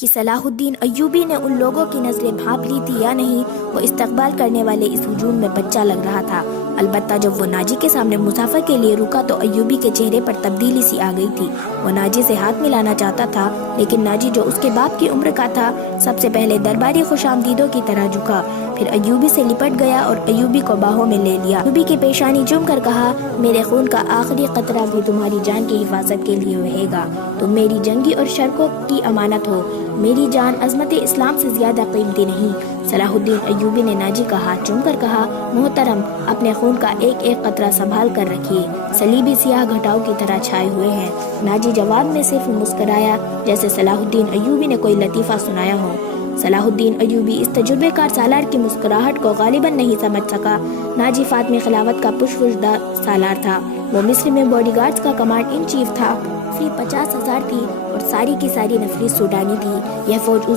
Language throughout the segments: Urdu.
کہ صلاح الدین ایوبی نے ان لوگوں کی نظریں بھانپ لی تھی یا نہیں، وہ استقبال کرنے والے اس ہجوم میں بچہ لگ رہا تھا۔ البتہ جب وہ ناجی کے سامنے مسافر کے لیے رکا تو ایوبی کے چہرے پر تبدیلی سی آ گئی تھی۔ وہ ناجی سے ہاتھ ملانا چاہتا تھا، لیکن ناجی جو اس کے باپ کی عمر کا تھا سب سے پہلے درباری خوش آمدیدوں کی طرح جھکا، پھر ایوبی سے لپٹ گیا اور ایوبی کو باہوں میں لے لیا۔ ایوبی کی پیشانی چوم کر کہا، میرے خون کا آخری قطرہ بھی تمہاری جان کی حفاظت کے لیے بہے گا۔ تم میری جنگی اور شرکوں کی امانت ہو، میری جان عظمت اسلام سے زیادہ قیمتی نہیں۔ صلاح الدین ایوبی نے ناجی کا ہاتھ چوم کر کہا، محترم، اپنے خون کا ایک ایک قطرہ سنبھال کر رکھیے، صلیبی سیاہ گھٹاؤ کی طرح چھائے ہوئے ہیں۔ ناجی جواب میں صرف مسکرایا، جیسے صلاح الدین ایوبی نے کوئی لطیفہ سنایا ہو۔ صلاح الدین ایوبی اس تجربے کار سالار کی مسکراہٹ کو غالباً نہیں سمجھ سکا۔ ناجی فاطمی خلافت کا پشوردہ سالار تھا۔ وہ مصر میں باڈی گارڈز کا کمانڈ ان چیف تھا۔ 50,000 تھی اور ساری کی ساری نفری سوڈانی تھی۔ یہ فوج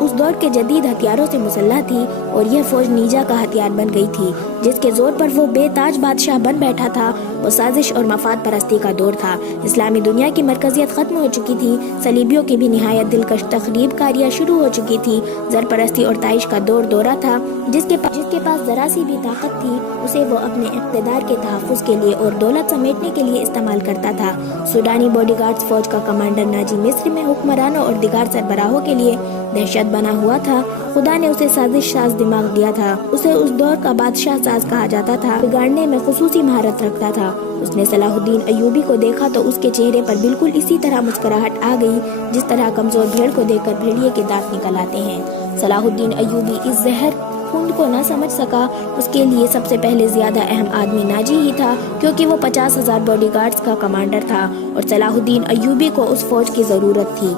اس دور کے جدید ہتھیاروں سے مسلح تھی اور یہ فوج نیجا کا ہتھیار بن گئی تھی، جس کے زور پر وہ بے تاج بادشاہ بن بیٹھا تھا۔ وہ سازش اور مفاد پرستی کا دور تھا۔ اسلامی دنیا کی مرکزیت ختم ہو چکی تھی۔ صلیبیوں کی بھی نہایت دلکش تخریب کاریاں شروع ہو چکی تھی۔ زر پرستی اور طائش کا دورہ تھا۔ جس کے پاس ذرا سی بھی طاقت تھی اسے وہ اپنے اقتدار کے تحفظ کے لیے اور دولت سمیٹنے کے لیے استعمال کرتا تھا۔ سوڈانی باڈی گارڈز فوج کا کمانڈر ناجی مصر میں حکمرانوں اور دیگر سربراہوں کے لیے دہشت بنا ہوا تھا۔ خدا نے اسے سازش ساز دماغ دیا تھا۔ اسے اس دور کا بادشاہ ساز کہا جاتا تھا۔ بگاڑنے میں خصوصی مہارت رکھتا تھا۔ اس نے صلاح الدین ایوبی کو دیکھا تو اس کے چہرے پر بالکل اسی طرح مسکراہٹ آ گئی جس طرح کمزور بھیڑ کو دیکھ کر بھیڑیے کے دانت نکل آتے ہیں۔ صلاح الدین ایوبی اس زہر خون کو نہ سمجھ سکا۔ اس کے لیے سب سے پہلے زیادہ اہم آدمی ناجی ہی تھا، کیونکہ وہ 50,000 باڈی گارڈز کا کمانڈر تھا اور صلاح الدین ایوبی کو اس فوج کی ضرورت تھی۔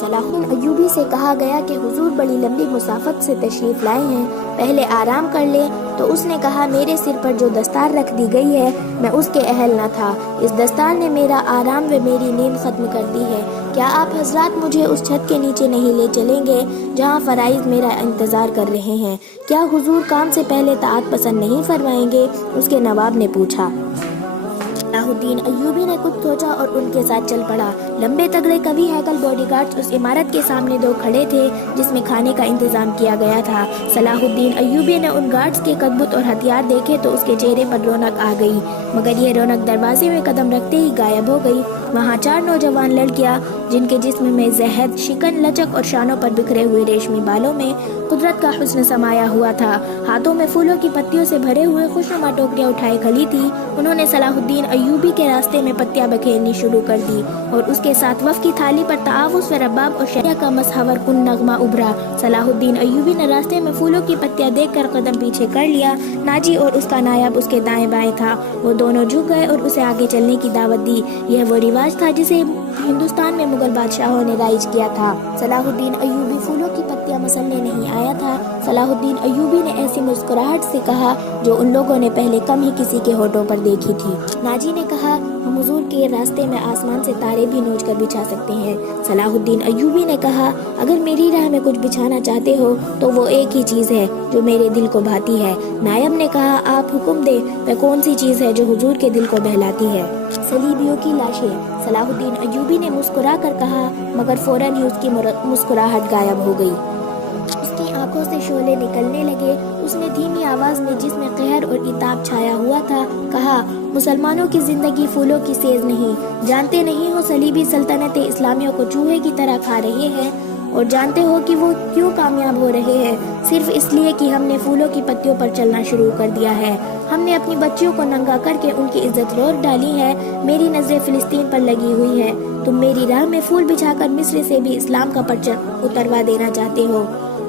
صلاح الدین ایوبی سے کہا گیا کہ حضور بڑی لمبی مسافت سے تشریف لائے ہیں، پہلے آرام کر لیں۔ تو اس نے کہا، میرے سر پر جو دستار رکھ دی گئی ہے میں اس کے اہل نہ تھا۔ اس دستار نے میرا آرام و میری نیند ختم کر دی ہے۔ کیا آپ حضرات مجھے اس چھت کے نیچے نہیں لے چلیں گے جہاں فرائض میرا انتظار کر رہے ہیں؟ کیا حضور کام سے پہلے طاعت پسند نہیں فرمائیں گے؟ اس کے نواب نے پوچھا۔ صلاح الدین ایوبی نے کچھ سوچا اور ان کے ساتھ چل پڑا۔ لمبے تگڑے کبھی ہیکل باڈی گارڈز اس عمارت کے سامنے دو کھڑے تھے جس میں کھانے کا انتظام کیا گیا تھا۔ صلاح الدین ایوبی نے ان گارڈز کے کدبت اور ہتھیار دیکھے تو اس کے چہرے پر رونق آ گئی، مگر یہ رونق دروازے میں قدم رکھتے ہی غائب ہو گئی۔ وہاں 4 نوجوان لڑکیاں جن کے جسم میں زہد، شکن، لچک اور شانوں پر بکھرے ہوئے ریشمی بالوں میں قدرت کا حسن سمایا ہوا تھا، ہاتھوں میں پھولوں کی پتیوں سے بھرے ہوئے خوشنما ٹوکریاں اٹھائے کھڑی تھی۔ انہوں نے صلاح الدین ایوبی کے راستے میں پتیاں بکھیرنی شروع کر دی اور اس کے ساتھ وف کی تھالی پر تعاوض و رباب اور شہریہ کا مسحور کن نغمہ ابھرا۔ صلاح الدین ایوبی نے راستے میں پھولوں کی پتیاں دیکھ کر قدم پیچھے کر لیا۔ ناجی اور اس کا نائب اس کے دائیں بائیں تھا۔ وہ دونوں جھک گئے اور اسے آگے چلنے کی دعوت دی۔ یہ وہ رواج تھا جسے ہندوستان میں مغل بادشاہوں نے رائج کیا تھا۔ صلاح الدین ایوبی پھولوں کی پتیاں مسلنے نہیں آیا تھا۔ صلاح الدین ایوبی نے ایسی مسکراہٹ سے کہا جو ان لوگوں نے پہلے کم ہی کسی کے ہونٹوں پر دیکھی تھی۔ ناجی نے کہا، ہم حضور کے راستے میں آسمان سے تارے بھی نوچ کر بچھا سکتے ہیں۔ صلاح الدین ایوبی نے کہا، اگر میری راہ میں کچھ بچھانا چاہتے ہو تو وہ ایک ہی چیز ہے جو میرے دل کو بھاتی ہے۔ نائب نے کہا، آپ حکم دیں، وہ کون سی چیز ہے جو حضور کے دل کو بہلاتی ہے؟ صلیبیوں کی لاشیں۔ صلاح الدین ایوبی نے مسکرا کر کہا، مگر فوراً ہی اس کی مسکراہٹ غائب ہو گئی۔ اس کی آنکھوں سے شعلے نکلنے لگے۔ اس نے دھیمی آواز میں جس میں قہر اور عتاب چھایا ہوا تھا کہا، مسلمانوں کی زندگی پھولوں کی سیز نہیں۔ جانتے نہیں ہو صلیبی سلطنت اسلامیہ کو چوہے کی طرح کھا رہے ہیں، اور جانتے ہو کہ وہ کیوں کامیاب ہو رہے ہیں؟ صرف اس لیے کہ ہم نے پھولوں کی پتیوں پر چلنا شروع کر دیا ہے۔ ہم نے اپنی بچیوں کو ننگا کر کے ان کی عزت روڑ ڈالی ہے۔ میری نظریں فلسطین پر لگی ہوئی ہیں۔ تم میری راہ میں پھول بچھا کر مصر سے بھی اسلام کا پرچم اتروا دینا چاہتے ہو۔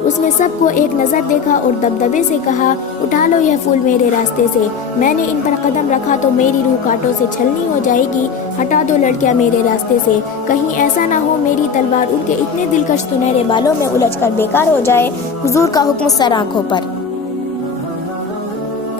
اس نے سب کو ایک نظر دیکھا اور دبدبے سے کہا، اٹھا لو یہ پھول میرے راستے سے۔ میں نے ان پر قدم رکھا تو میری روح کانٹوں سے چھلنی ہو جائے گی۔ ہٹا دو لڑکیاں میرے راستے سے، کہیں ایسا نہ ہو میری تلوار ان کے اتنے دلکش سنہرے بالوں میں الجھ کر بیکار ہو جائے۔ حضور کا حکم سر آنکھوں پر۔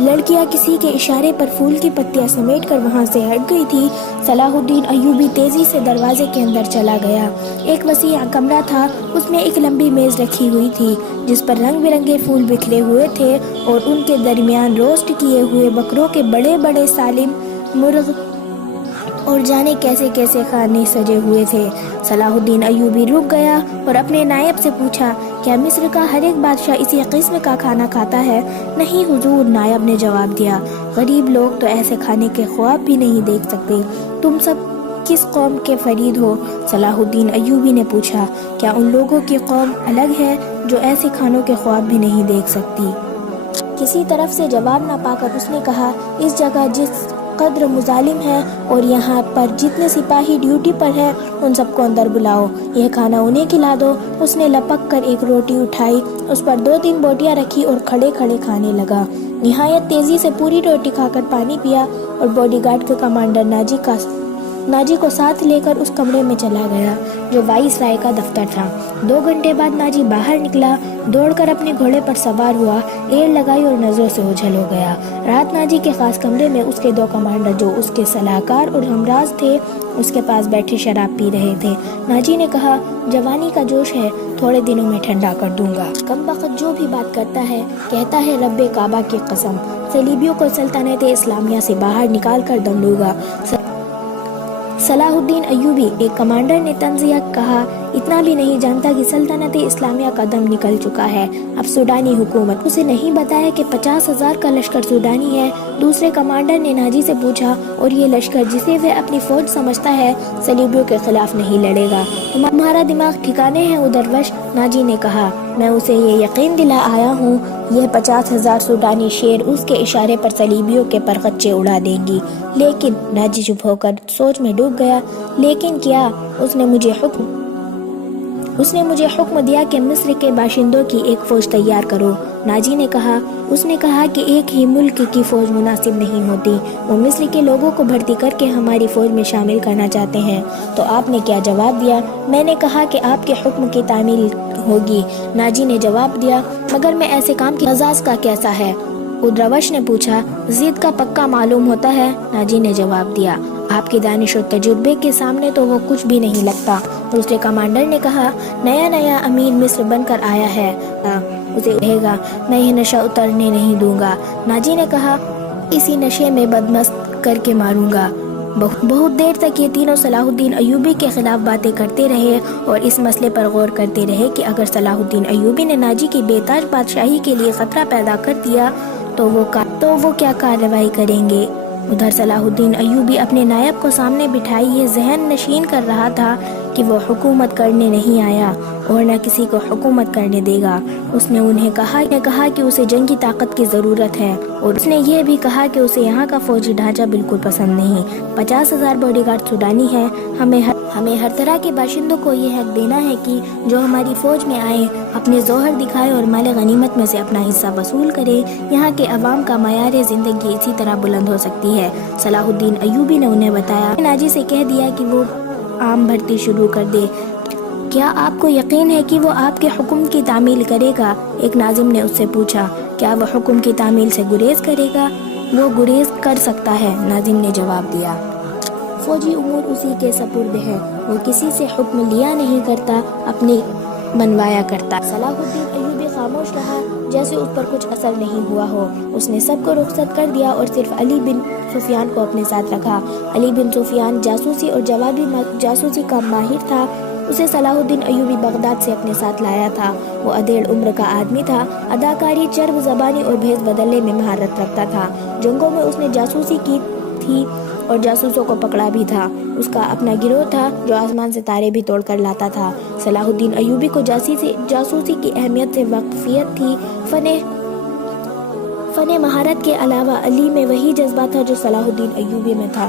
لڑکیاں کسی کے اشارے پر پھول کی پتیاں سمیٹ کر وہاں سے ہٹ گئی تھی۔ صلاح الدین ایوبی تیزی سے دروازے کے اندر چلا گیا۔ ایک وسیع کمرہ تھا، اس میں ایک لمبی میز رکھی ہوئی تھی جس پر رنگ برنگے پھول بکھرے ہوئے تھے اور ان کے درمیان روسٹ کیے ہوئے بکروں کے بڑے بڑے سالم مرغ اور جانے کیسے کیسے کھانے سجے ہوئے تھے۔ صلاح الدین ایوبی رک گیا اور اپنے نائب سے پوچھا، کیا مصر کا ہر ایک بادشاہ اسی قسم کا کھانا کھاتا ہے؟ نہیں حضور، نائب نے جواب دیا، غریب لوگ تو ایسے کھانے کے خواب بھی نہیں دیکھ سکتے۔ تم سب کس قوم کے فرید ہو؟ صلاح الدین ایوبی نے پوچھا، کیا ان لوگوں کی قوم الگ ہے جو ایسے کھانوں کے خواب بھی نہیں دیکھ سکتی؟ کسی طرف سے جواب نہ پا کر اس نے کہا، اس جگہ جس قدر مظالم ہے اور یہاں پر جتنے سپاہی ڈیوٹی پر ہیں ان سب کو اندر بلاؤ، یہ کھانا انہیں کھلا دو۔ اس نے لپک کر ایک روٹی اٹھائی، اس پر 2-3 بوٹیاں رکھی اور کھڑے کھڑے کھانے لگا۔ نہایت تیزی سے پوری روٹی کھا کر پانی پیا اور باڈی گارڈ کے کمانڈر ناجی کو ساتھ لے کر اس کمرے میں چلا گیا جو وائس رائے کا دفتر تھا۔ 2 گھنٹے بعد ناجی باہر نکلا، دوڑ کر اپنے گھوڑے پر سوار ہوا، ایڑ لگائی اور نظروں سے اوجھل ہو گیا۔ رات ناجی کے خاص کمرے میں اس کے 2 کمانڈر جو اس کے صلاحکار اور ہمراز تھے اس کے پاس بیٹھے شراب پی رہے تھے۔ ناجی نے کہا، جوانی کا جوش ہے، تھوڑے دنوں میں ٹھنڈا کر دوں گا۔ کم وقت جو بھی بات کرتا ہے کہتا ہے رب کعبہ کی قسم، صلیبیوں کو سلطنت اسلامیہ سے باہر نکال کر دم لوں گا۔ صلاح الدین ایوبی، ایک کمانڈر نے طنزیہ کہا، اتنا بھی نہیں جانتا کہ سلطنت اسلامیہ کا دم نکل چکا ہے، اب سوڈانی حکومت اسے نہیں بتایا کہ 50,000 کا لشکر سوڈانی ہے۔ دوسرے کمانڈر نے ناجی سے پوچھا، اور یہ لشکر جسے وہ اپنی فوج سمجھتا ہے صلیبیوں کے خلاف نہیں لڑے گا، تمہارا دماغ ٹھکانے ہیں ادروش؟ ناجی نے کہا، میں اسے یہ یقین دلا آیا ہوں یہ 50,000 سوڈانی شیر اس کے اشارے پر صلیبیوں کے پرخچے اڑا دیں گی۔ لیکن ناجی چپ ہو کر سوچ میں ڈوب گیا۔ لیکن کیا؟ اس نے مجھے حکم دیا کہ مصر کے باشندوں کی ایک فوج تیار کرو۔ ناجی نے کہا، اس نے کہا کہ ایک ہی ملک کی فوج مناسب نہیں ہوتی، وہ مصر کے لوگوں کو بھرتی کر کے ہماری فوج میں شامل کرنا چاہتے ہیں۔ تو آپ نے کیا جواب دیا؟ میں نے کہا کہ آپ کے حکم کی تعمیل ہوگی۔ ناجی نے جواب دیا، مگر میں ایسے کام کی مزاج کا کیسا ہے؟ ادروش نے پوچھا، ضد کا پکا معلوم ہوتا ہے۔ ناجی نے جواب دیا، آپ کی دانش و تجربے کے سامنے تو وہ کچھ بھی نہیں لگتا۔ دوسرے کمانڈر نے کہا، نیا امیر مصر بن کر آیا ہے، اسے اڑے گا، میں یہ نشہ اترنے نہیں دوں گا۔ ناجی نے کہا، اسی نشے میں بدمست کر کے ماروں گا۔ بہت دیر تک یہ تینوں صلاح الدین ایوبی کے خلاف باتیں کرتے رہے اور اس مسئلے پر غور کرتے رہے کہ اگر صلاح الدین ایوبی نے ناجی کی بے تاج بادشاہی کے لیے خطرہ پیدا کر دیا تو وہ کیا کارروائی کریں گے۔ ادھر صلاح الدین ایوبی اپنے نائب کو سامنے بٹھائی یہ ذہن نشین کر رہا تھا کہ وہ حکومت کرنے نہیں آیا اور نہ کسی کو حکومت کرنے دے گا۔ اس نے انہیں کہا کہ اسے جنگی طاقت کی ضرورت ہے اور اس نے یہ بھی کہا کہ اسے یہاں کا فوجی ڈھانچہ بالکل پسند نہیں۔ 50,000 باڈی گارڈ سوڈانی ہیں، ہمیں ہر طرح کے باشندوں کو یہ حق دینا ہے کہ جو ہماری فوج میں آئے اپنے ظہر دکھائے اور مال غنیمت میں سے اپنا حصہ وصول کرے، یہاں کے عوام کا معیار زندگی اسی طرح بلند ہو سکتی ہے۔ صلاح الدین ایوبی نے انہیں بتایا، ناجی سے کہہ دیا کہ وہ عام بھرتی شروع کر دے۔ کیا آپ کو یقین ہے کہ وہ آپ کے حکم کی تعمیل کرے گا؟ ایک ناظم نے اس سے پوچھا، کیا وہ حکم کی تعمیل سے گریز کرے گا؟ وہ گریز کر سکتا ہے، ناظم نے جواب دیا۔ فوجی امور اسی کے سپرد ہے، وہ کسی سے حکم لیا نہیں کرتا، اپنی منوایا کرتا۔ صلاح الدین ایوبی خاموش رہا جیسے اس پر کچھ اثر نہیں ہوا ہو۔ اس نے سب کو رخصت کر دیا اور صرف علی بن سفیان کو اپنے ساتھ رکھا۔ علی بن سفیان جاسوسی اور جوابی جاسوسی کا ماہر تھا۔ اسے صلاح الدین ایوبی بغداد سے اپنے ساتھ لایا تھا۔ وہ ادھیڑ عمر کا آدمی تھا، اداکاری، چرب زبانی اور بھیس بدلنے میں مہارت رکھتا تھا۔ جنگوں میں اس نے جاسوسی کی تھی اور جاسوسوں کو پکڑا بھی تھا۔ اس کا اپنا گروہ تھا جو آسمان سے تارے بھی توڑ کر لاتا تھا۔ صلاح الدین ایوبی کو جاسوسی کی اہمیت سے واقفیت تھی۔ فن مہارت کے علاوہ علی میں وہی جذبہ تھا جو صلاح الدین ایوبی میں تھا۔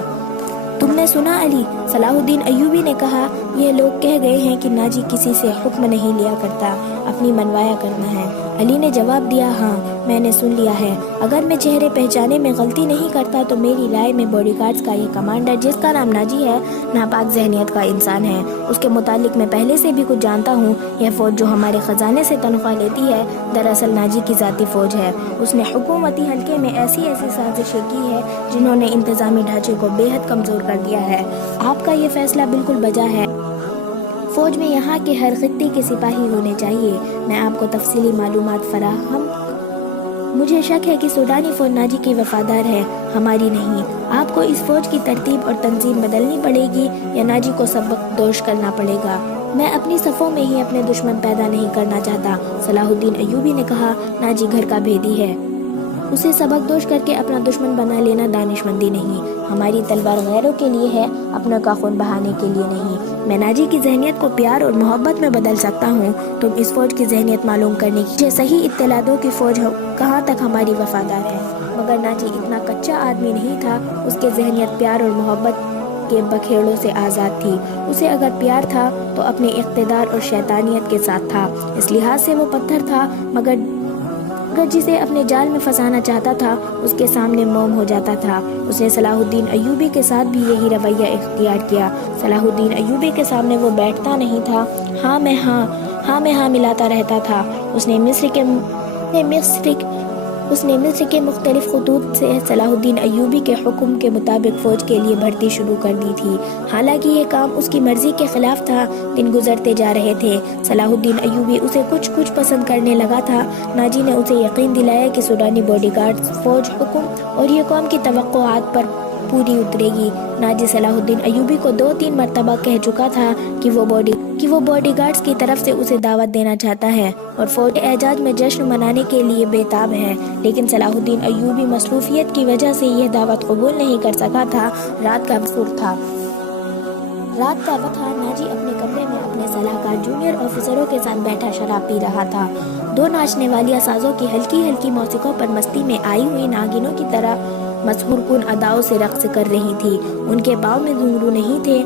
تم نے سنا علی؟ صلاح الدین ایوبی نے کہا، یہ لوگ کہہ گئے ہیں کہ ناجی کسی سے حکم نہیں لیا کرتا، اپنی منوایا کرنا ہے۔ علی نے جواب دیا، ہاں میں نے سن لیا ہے۔ اگر میں چہرے پہچانے میں غلطی نہیں کرتا تو میری رائے میں باڈی گارڈز کا یہ کمانڈر جس کا نام ناجی ہے ناپاک ذہنیت کا انسان ہے۔ اس کے متعلق میں پہلے سے بھی کچھ جانتا ہوں۔ یہ فوج جو ہمارے خزانے سے تنخواہ لیتی ہے دراصل ناجی کی ذاتی فوج ہے۔ اس نے حکومتی حلقے میں ایسی سازشیں کی ہے جنہوں نے انتظامی ڈھانچے کو بے حد کمزور کر دیا ہے۔ آپ کا یہ فیصلہ بالکل بجا ہے۔ فوج میں یہاں کے ہر خطے کے سپاہی ہونے چاہیے۔ میں آپ کو تفصیلی معلومات فراہم۔ مجھے شک ہے کہ سوڈانی فوج ناجی کی وفادار ہے، ہماری نہیں۔ آپ کو اس فوج کی ترتیب اور تنظیم بدلنی پڑے گی یا ناجی کو سبق دوش کرنا پڑے گا۔ میں اپنی صفوں میں ہی اپنے دشمن پیدا نہیں کرنا چاہتا، صلاح الدین ایوبی نے کہا۔ ناجی گھر کا بھیدی ہے، اسے سبق دوش کر کے اپنا دشمن بنا لینا دانشمندی نہیں۔ ہماری تلوار غیروں کے لیے ہے، اپنوں کا خون بہانے کے لیے نہیں۔ میں ناجی کی ذہنیت کو پیار اور محبت میں بدل سکتا ہوں۔ تم اس فوج کی ذہنیت معلوم کرنے کی صحیح اطلاع دو کہ فوج کہاں تک ہماری وفادار ہے۔ مگر ناجی اتنا کچا آدمی نہیں تھا، اس کے ذہنیت پیار اور محبت کے بکھیڑوں سے آزاد تھی۔ اسے اگر پیار تھا تو اپنے اقتدار اور شیطانیت کے ساتھ تھا، اس لحاظ سے وہ پتھر تھا، مگر جسے اپنے جال میں پھنسانا چاہتا تھا اس کے سامنے موم ہو جاتا تھا۔ اس نے صلاح الدین ایوبی کے ساتھ بھی یہی رویہ اختیار کیا۔ صلاح الدین ایوبی کے سامنے وہ بیٹھتا نہیں تھا، ہاں میں ہاں ملاتا رہتا تھا۔ اس نے مصر کے مختلف خطوط سے صلاح الدین ایوبی کے حکم کے مطابق فوج کے لیے بھرتی شروع کر دی تھی، حالانکہ یہ کام اس کی مرضی کے خلاف تھا۔ دن گزرتے جا رہے تھے، صلاح الدین ایوبی اسے کچھ پسند کرنے لگا تھا۔ ناجی نے اسے یقین دلایا کہ سوڈانی باڈی گارڈ فوج حکم اور یہ قوم کی توقعات پر پوری اترے گی۔ ناجی صلاح الدین ایوبی کو 2-3 مرتبہ کہہ چکا تھا کہ وہ باڈی گارڈز کی طرف سے اسے دعوت دینا چاہتا ہے اور فوج اعزاز میں جشن منانے کے لیے بےتاب ہے، لیکن صلاح الدین ایوبی مصروفیت کی وجہ سے یہ دعوت قبول نہیں کر سکا تھا۔ رات کا وقت تھا، ناجی اپنے کمرے میں اپنے صلاحکار جونیئر آفیسروں کے ساتھ بیٹھا شراب پی رہا تھا۔ 2 ناچنے والیاں سازوں کی ہلکی موسیقیوں پر مستی میں آئی ہوئی ناگنوں کی طرح مسحور کن اداؤں سے رقص کر رہی تھی۔ ان کے پاؤں میں گھنگرو نہیں تھے،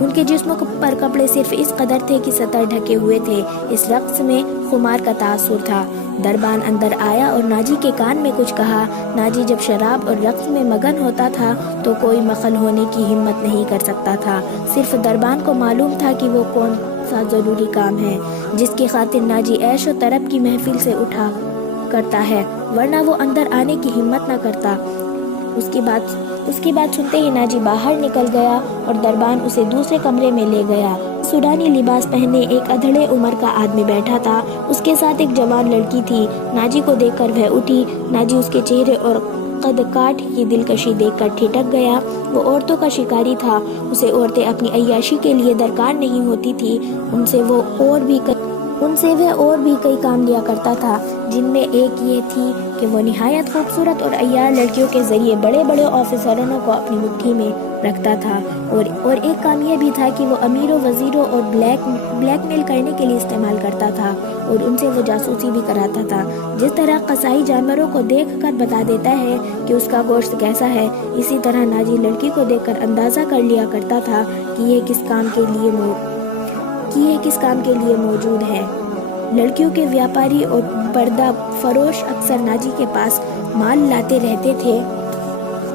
ان کے جسموں پر کپڑے صرف اس قدر تھے کہ سطر ڈھکے ہوئے تھے۔ اس رقص میں خمار کا تاثر تھا۔ دربان اندر آیا اور ناجی کے کان میں کچھ کہا۔ ناجی جب شراب اور رقص میں مگن ہوتا تھا تو کوئی مخل ہونے کی ہمت نہیں کر سکتا تھا۔ صرف دربان کو معلوم تھا کہ وہ کون سا ضروری کام ہے جس کی خاطر ناجی عیش و طرب کی محفل سے اٹھا کرتا ہے، ورنہ وہ اندر آنے کی ہمت نہ کرتا۔ اس کی بات سنتے ہی ناجی باہر نکل گیا اور دربان اسے دوسرے کمرے میں لے گیا۔ سوڈانی لباس پہنے ایک ادھڑے عمر کا آدمی بیٹھا تھا، اس کے ساتھ ایک جوان لڑکی تھی۔ ناجی کو دیکھ کر وہ اٹھی۔ ناجی اس کے چہرے اور قد کاٹ کی دلکشی دیکھ کر ٹھٹک گیا۔ وہ عورتوں کا شکاری تھا، اسے عورتیں اپنی عیاشی کے لیے درکار نہیں ہوتی تھی، ان سے وہ اور بھی کئی کام لیا کرتا تھا، جن میں ایک یہ تھی کہ وہ نہایت خوبصورت اور عیار لڑکیوں کے ذریعے بڑے آفیسروں کو اپنی مٹھی میں رکھتا تھا، اور ایک کام یہ بھی تھا کہ وہ امیروں وزیروں اور بلیک میل کرنے کے لیے استعمال کرتا تھا، اور ان سے وہ جاسوسی بھی کراتا تھا۔ جس طرح قصائی جانوروں کو دیکھ کر بتا دیتا ہے کہ اس کا گوشت کیسا ہے، اسی طرح ناجی لڑکی کو دیکھ کر اندازہ کر لیا کرتا تھا کہ یہ کس کام کے لیے موجود ہے۔ لڑکیوں کے ویاپاری اور پردہ فروش اکثر ناجی کے پاس مال لاتے رہتے تھے۔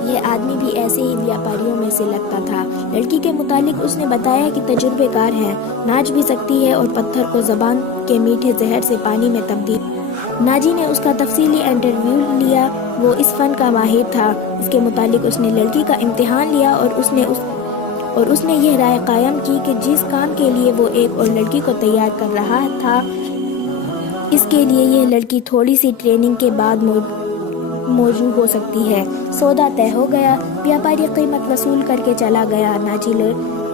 یہ آدمی بھی ایسے ہی ویاپاریوں میں سے لگتا تھا۔ لڑکی کے متعلق اس نے بتایا کہ تجربے کار ہے، ناچ بھی سکتی ہے اور پتھر کو زبان کے میٹھے زہر سے پانی میں تبدیل۔ ناجی نے اس کا تفصیلی انٹرویو لیا، وہ اس فن کا ماہر تھا۔ اس کے متعلق اس نے لڑکی کا امتحان لیا اور اس نے یہ رائے قائم کی کہ جس کام کے لیے وہ ایک اور لڑکی کو تیار کر رہا تھا، اس کے لیے یہ لڑکی تھوڑی سی ٹریننگ کے بعد موجود ہو سکتی ہے۔ سودا طے ہو گیا، ویاپاری قیمت وصول کر کے چلا گیا۔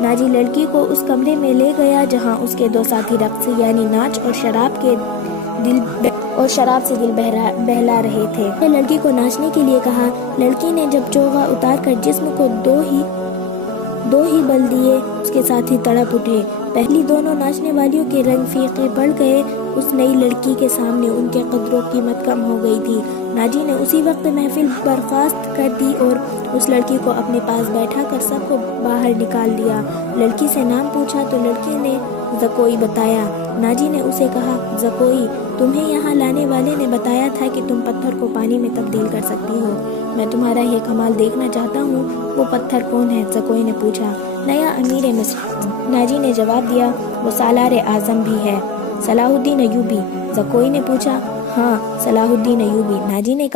ناجی لڑکی کو اس کمرے میں لے گیا جہاں اس کے 2 ساتھی رقص یعنی ناچ اور شراب سے دل بہلا رہے تھے۔ لڑکی کو ناچنے کے لیے کہا۔ لڑکی نے جب چوغا اتار کر جسم کو دو ہی بل دیے، اس کے ساتھی تڑپ اٹھے۔ پہلی دونوں ناچنے والیوں کے رنگ فیکے پڑ گئے۔ اس نئی لڑکی کے سامنے ان کے قدر و قیمت کم ہو گئی تھی۔ ناجی نے اسی وقت محفل برخاست کر دی اور اس لڑکی کو اپنے پاس بیٹھا کر سب کو باہر نکال دیا۔ لڑکی سے نام پوچھا تو لڑکی نے زکوئی بتایا۔ ناجی نے اسے کہا، زکوئی، تمہیں یہاں لانے والے نے بتایا تھا کہ تم پتھر کو پانی میں تبدیل کر سکتی ہو۔ میں تمہارا یہ کمال دیکھنا چاہتا ہوں۔ وہ پتھر کون ہے؟ زکوئی نے پوچھا۔ نیا امیر مصر، ناجی نے جواب دیا، وہ سالار اعظم بھی ہے، صلاح الدین ایوبی۔ زکوئی نے پوچھا، ہاں، صلاح الدین ایوبی۔ ناجی نے